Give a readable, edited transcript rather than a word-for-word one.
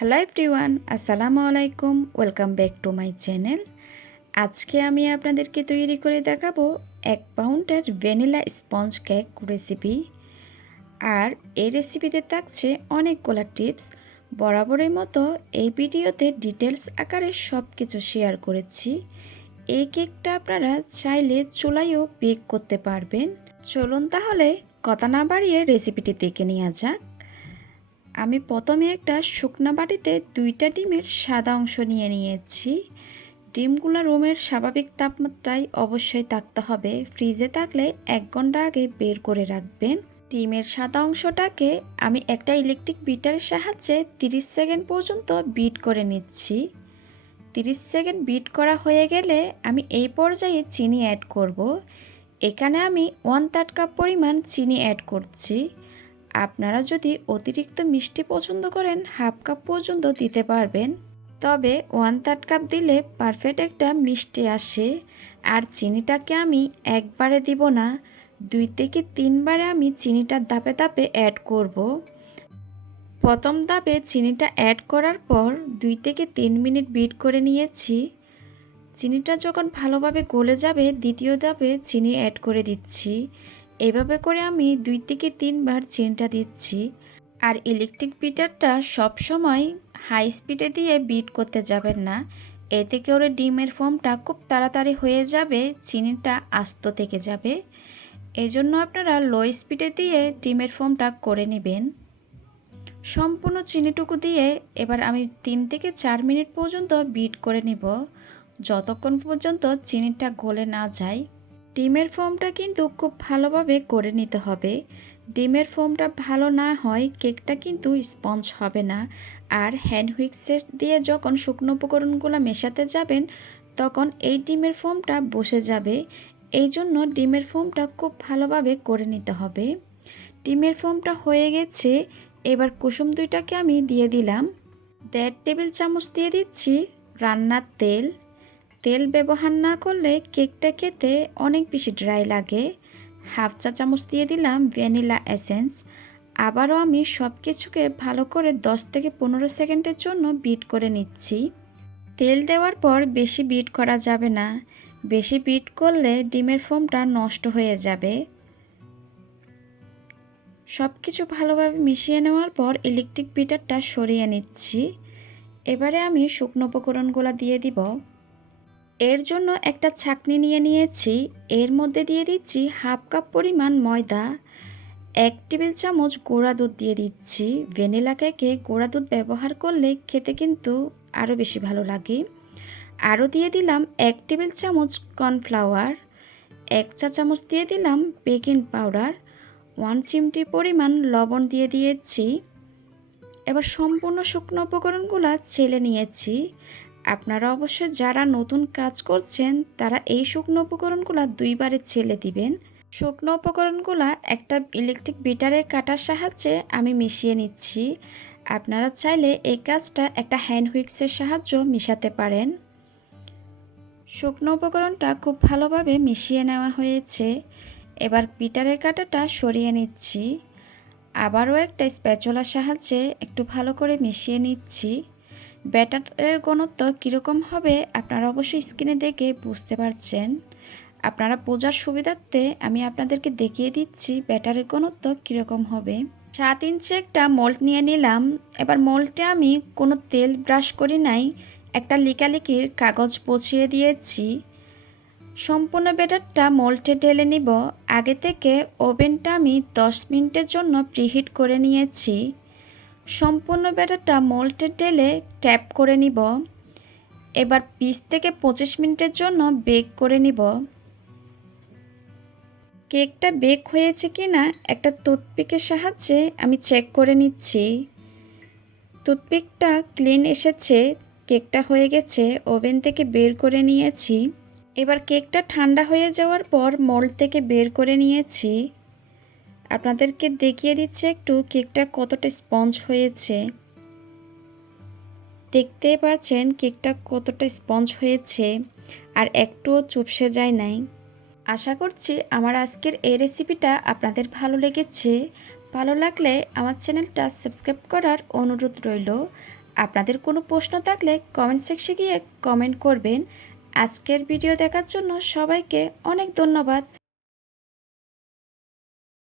Hello everyone, আসসালামু আলাইকুম। Welcome back to my channel. আজকে আমি আপনাদেরকে তৈরি করে দেখাবো 1 পাউন্ডের ভ্যানিলা স্পঞ্জ কেক রেসিপি। আর এই রেসিপিতে থাকছে অনেকগুলো টিপস। বরাবরের মতো এই ভিডিওতে ডিটেলস আকারে সব কিছু শেয়ার করেছি। এই কেকটা আপনারা চাইলে চুলায়ও বেক করতে পারবেন। চলুন তাহলে কথা না বাড়িয়ে রেসিপিটি দেখে নেওয়া যাক। আমি প্রথমে একটা শুকনা বাটিতে 2টা ডিমের সাদা অংশ নিয়ে নিয়েছি। ডিমগুলো রুমের স্বাভাবিক তাপমাত্রায় অবশ্যই থাকতে হবে। ফ্রিজে থাকলে 1 ঘন্টা আগে বের করে রাখবেন। ডিমের সাদা অংশটাকে আমি একটা ইলেকট্রিক বিটারের সাহায্যে 30 সেকেন্ড পর্যন্ত বিট করে নিচ্ছি। 30 সেকেন্ড বিট করা হয়ে গেলে আমি এই পর্যায়ে চিনি অ্যাড করব। এখানে আমি 1/3 কাপ পরিমাণ চিনি অ্যাড করছি। আপনারা যদি অতিরিক্ত মিষ্টি পছন্দ করেন 1/2 কাপ পর্যন্ত দিতে পারবেন, তবে 1/3 কাপ দিলে পারফেক্ট একটা মিষ্টি আসে। আর চিনিটাকে আমি একবারে দিব না, 2 থেকে 3 বারে আমি চিনিটা ধাপে ধাপে অ্যাড করব। প্রথম ধাপে চিনিটা অ্যাড করার পর 2 থেকে 3 মিনিট বিট করে নিয়েছি। চিনিটা যখন ভালোভাবে গলে যাবে দ্বিতীয় ধাপে চিনি অ্যাড করে দিচ্ছি। এভাবে করে আমি 2 থেকে 3 বার চিনিটা দিচ্ছি। আর ইলেকট্রিক বিটারটা সবসময় হাই স্পিডে দিয়ে বিট করতে যাবেন না, এতে করে ডিমের ফোমটা খুব তাড়াতাড়ি হয়ে যাবে, চিনিটা আস্ত থেকে যাবে। এই জন্য আপনারা লো স্পিডে দিয়ে ডিমের ফোমটা করে নেবেন। সম্পূর্ণ চিনিটুকু দিয়ে এবার আমি 3 থেকে 4 মিনিট পর্যন্ত বিট করে নিব, যতক্ষণ পর্যন্ত চিনিটা গলে না যায়। ডিমের ফোমটা কিন্তু খুব ভালোভাবে করে নিতে হবে। ডিমের ফোমটা ভালো না হয় কেকটা কিন্তু স্পঞ্জ হবে না। আর হ্যান্ড হুইক্সের দিয়ে যখন শুকনো উপকরণগুলো মেশাতে যাবেন তখন এই ডিমের ফোমটা বসে যাবে। এই জন্য ডিমের ফোমটা খুব ভালোভাবে করে নিতে হবে। ডিমের ফোমটা হয়ে গেছে, এবার কুসুম দুইটাকে আমি দিয়ে দিলাম। 1.5 টেবিল চামচ দিয়ে দিচ্ছি রান্নার তেল। তেল ব্যবহার না করলে কেকটা খেতে অনেক বেশি ড্রাই লাগে। 1/2 চা চামচ দিয়ে দিলাম ভ্যানিলা এসেন্স। আবারও আমি সব কিছুকে ভালো করে 10 থেকে 15 সেকেন্ডের জন্য বিট করে নিচ্ছি। তেল দেওয়ার পর বেশি বিট করা যাবে না, বেশি বিট করলে ডিমের ফোমটা নষ্ট হয়ে যাবে। সব কিছু ভালোভাবে মিশিয়ে নেওয়ার পর ইলেকট্রিক বিটারটা সরিয়ে নিচ্ছি। এবারে আমি শুকনো উপকরণগুলো দিয়ে দিব। এর জন্য একটা ছাঁকনি নিয়ে নিয়েছি, এর মধ্যে দিয়ে দিচ্ছি 1/2 কাপ পরিমাণ ময়দা, 1 টেবিল চামচ গুঁড়া দুধ দিয়ে দিচ্ছি। ভ্যানিলা কেকে গুঁড়া দুধ ব্যবহার করলে খেতে কিন্তু আরও বেশি ভালো লাগে। আরও দিয়ে দিলাম 1 টেবিল চামচ কর্নফ্লাওয়ার, 1 চা চামচ দিয়ে দিলাম বেকিং পাউডার, 1 চিমটি পরিমাণ লবণ দিয়ে দিয়েছি। এবার সম্পূর্ণ শুকনো উপকরণগুলো ছেলে নিয়েছি। আপনারা অবশ্যই যারা নতুন কাজ করছেন তারা এই শুকনো উপকরণগুলো 2 বারে ছেলে দিবেন। শুকনো উপকরণগুলো একটা ইলেকট্রিক বিটারে কাটার সাহায্যে আমি মিশিয়ে নিচ্ছি। আপনারা চাইলে এই কাজটা একটা হ্যান্ড হুইক্সের সাহায্যে মিশাতে পারেন। শুকনো উপকরণটা খুব ভালোভাবে মিশিয়ে নেওয়া হয়েছে। এবার বিটারের কাঁটাটা সরিয়ে নিচ্ছি। আবারও একটা স্প্যাচুলার সাহায্যে একটু ভালো করে মিশিয়ে নিচ্ছি। ব্যাটারের ঘনত্ব কীরকম হবে আপনারা অবশ্যই স্ক্রিনে দেখে বুঝতে পারছেন। আপনারা বোঝার সুবিধার্থে আমি আপনাদেরকে দেখিয়ে দিচ্ছি ব্যাটারের ঘনত্ব কীরকম হবে। 7 ইঞ্চি একটা মোল্ড নিয়ে নিলাম। এবার মোল্ডে আমি কোনো তেল ব্রাশ করি নাই, একটা লিকালিকির কাগজ পচিয়ে দিয়েছি। সম্পূর্ণ ব্যাটারটা মোল্ডে ঢেলে নিব। আগে থেকে ওভেনটা আমি 10 মিনিটের জন্য প্রিহিট করে নিয়েছি। সম্পূর্ণ ব্যাটারটা মোল্ডে ঢেলে ট্যাপ করে নিব। এবার 20 থেকে 25 মিনিটের জন্য বেক করে নিব। কেকটা বেক হয়েছে কি না একটা টুথপিকের সাহায্যে আমি চেক করে নিচ্ছি। টুথপিকটা ক্লিন এসেছে, কেকটা হয়ে গেছে। ওভেন থেকে বের করে নিয়েছি। এবার কেকটা ঠান্ডা হয়ে যাওয়ার পর মোল্ড থেকে বের করে নিয়েছি। আপনাদেরকে দেখিয়ে দিচ্ছি একটু কেকটা কতটা স্পঞ্জ হয়েছে। দেখতেই পাচ্ছেন কেকটা কতটা স্পঞ্জ হয়েছে আর একটুও চুপসে যায় নাই। আশা করছি আমার আজকের এই রেসিপিটা আপনাদের ভালো লেগেছে। ভালো লাগলে আমার চ্যানেলটা সাবস্ক্রাইব করার অনুরোধ রইল। আপনাদের কোনো প্রশ্ন থাকলে কমেন্ট সেকশনে গিয়ে কমেন্ট করবেন। আজকের ভিডিও দেখার জন্য সবাইকে অনেক ধন্যবাদ।